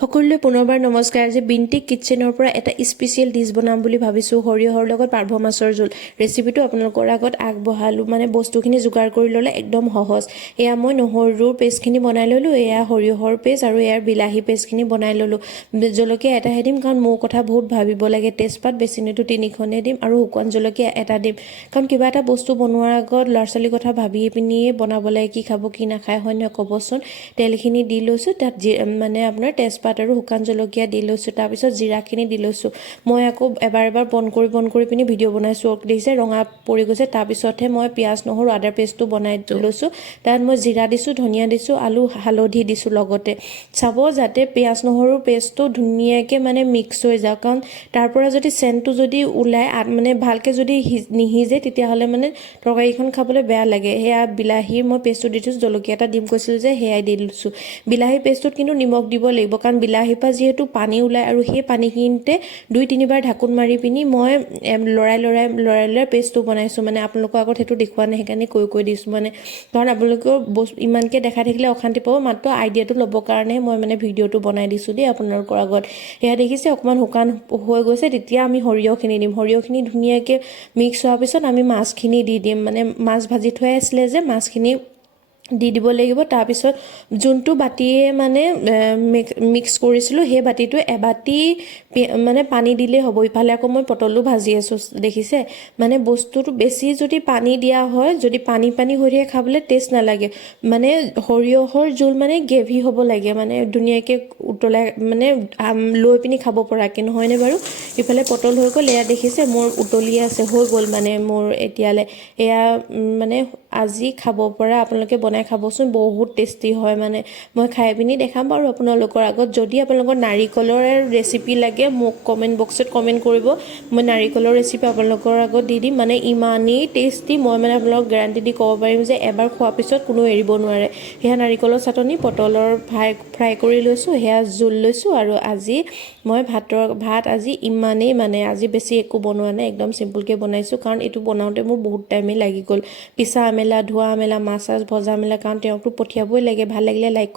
সকলোলৈ পুনৰবাৰ নমস্কাৰ। আজি বিন্টিক কিটচেনৰ পৰা এটা স্পেচিয়েল ডিছ বনাম বুলি ভাবিছোঁ। সৰিয়হৰ লগত পাভ মাছৰ জোল ৰেচিপিটো আপোনালোকৰ আগত আগবঢ়ালোঁ। মানে বস্তুখিনি যোগাৰ কৰি ল'লে একদম সহজ। এয়া মই নহৰুৰ পেষ্টখিনি বনাই ল'লোঁ, এয়া সৰিয়হৰ পেষ্ট আৰু এয়াৰ বিলাহী পেষ্টখিনি বনাই ল'লোঁ। জলকীয়া এটাহে দিম কাৰণ মোৰ কথা বহুত ভাবিব লাগে। তেজপাত বেছি নিদিওঁ, 3খনেই দিম আৰু শুকান জলকীয়া এটা দিম। কাৰণ কিবা এটা বস্তু বনোৱাৰ আগত ল'ৰা ছোৱালীৰ কথা ভাবি পিনিয়ে বনাব লাগে, কি খাব কি নাখায় হয় নহয় ক'বচোন। তেলখিনি দি লৈছোঁ, তাত মানে আপোনাৰ তেজপাত আৰু শুকান জলকীয়া দি লৈছোঁ। তাৰপিছত জিৰাখিনি দি লৈছোঁ। মই আকৌ এবাৰ বন কৰি পিনি ভিডিঅ' বনাইছোঁ। দেখিছে ৰঙা পৰি গৈছে। তাৰপিছতহে মই পিঁয়াজ নহৰু আদা পেষ্টটো বনাই লৈছোঁ। তাত মই জিৰা দিছোঁ, ধনিয়া দিছোঁ, আলু হালধি দিছোঁ লগতে। চাব যাতে পিঁয়াজ নহৰুৰ পেষ্টটো ধুনীয়াকৈ মানে মিক্স হৈ যাওক, কাৰণ তাৰ পৰা যদি চেণ্টটো যদি ওলায় মানে ভালকৈ যদি নিসিজে তেতিয়াহ'লে মানে তৰকাৰীখন খাবলৈ বেয়া লাগে। সেয়া বিলাহীৰ মই পেষ্টটো দি দিছোঁ, জলকীয়া এটা দিম কৈছিলোঁ যে সেয়াই দি দিছোঁ। বিলাহীৰ পেষ্টটোত কিন্তু নিমখ দিব লাগিব, কাৰণ বিলাহীৰ পৰা যিহেতু পানী ওলায় আৰু সেই পানীখিনিতে 2-3বাৰ ঢাকোন মাৰি পিনি মই লৰাই পেষ্টটো বনাইছোঁ। মানে আপোনালোকৰ আগত সেইটো দেখুওৱা নাই, সেইকাৰণে কৈ দিছোঁ মানে, কাৰণ আপোনালোকেও ইমানকৈ দেখাই থাকিলে অশান্তি পাব। মাত্ৰ আইডিয়াটো ল'বৰ কাৰণে মই মানে ভিডিঅ'টো বনাই দিছোঁ দেই আপোনালোকৰ আগত। সেয়া দেখিছে অকণমান শুকান হৈ গৈছে, তেতিয়া আমি সৰিয়হখিনি দিম। সৰিয়হখিনি ধুনীয়াকৈ মিক্স হোৱাৰ পিছত আমি মাছখিনি দি দিম। মানে মাছ ভাজি থোৱাই আছিলে যে মাছখিনি দি দিব লাগিব। তাৰপিছত যোনটো বাতিয়ে মানে মিক্স কৰিছিলোঁ সেই বাতিটো এবাতি মানে পানী দিলেই হ'ব। ইফালে আকৌ মই পটলো ভাজি আছোঁ দেখিছে। মানে বস্তুটো বেছি যদি পানী দিয়া হয়, যদি পানী হৈ থাকে খাবলৈ টেষ্ট নালাগে। মানে সৰিয়হৰ জোল মানে গ্ৰেভি হ'ব লাগে, মানে ধুনীয়াকৈ উতলাই মানে লৈ পিনি খাব পৰাকৈ, নহয়নে বাৰু। ইফালে পটল হৈ গ'ল, এয়া দেখিছে মোৰ উতলি আছে, হৈ গ'ল মানে মোৰ এতিয়ালৈ। এয়া মানে আজি খাব পৰা আপোনালোকে বনাই খাবচোন, বহুত টেষ্টি হয়। মানে মই খাই পিনি দেখাম বাৰু আপোনালোকৰ আগত। যদি আপোনালোকৰ নাৰিকলৰ ৰেচিপি লাগে মোক কমেণ্ট বক্সত কমেণ্ট কৰিব, মই নাৰিকলৰ ৰেচিপি আপোনালোকৰ আগত দি দিম। মানে ইমানেই টেষ্টি, মই মানে আপোনালোকক গেৰাণ্টি দি ক'ব পাৰিম যে এবাৰ খোৱাৰ পিছত কোনো এৰিব নোৱাৰে। সেয়া নাৰিকলৰ চাটনি, পটলৰ ফ্ৰাই কৰি লৈছোঁ, সেয়া জোল লৈছোঁ। আৰু আজি মই ভাত আজি ইমানেই, মানে আজি বেছি একো বনোৱা নাই, একদম চিম্পুলকৈ বনাইছোঁ। কাৰণ এইটো বনাওঁতে মোৰ বহুত টাইমেই লাগি গ'ল, পিছা মেলা, ধোৱা মেলা, মাছ ভজা মেলা, কাৰণ তেওঁকতো পঠিয়াবই লাগে। ভাল লাগিলে লাইক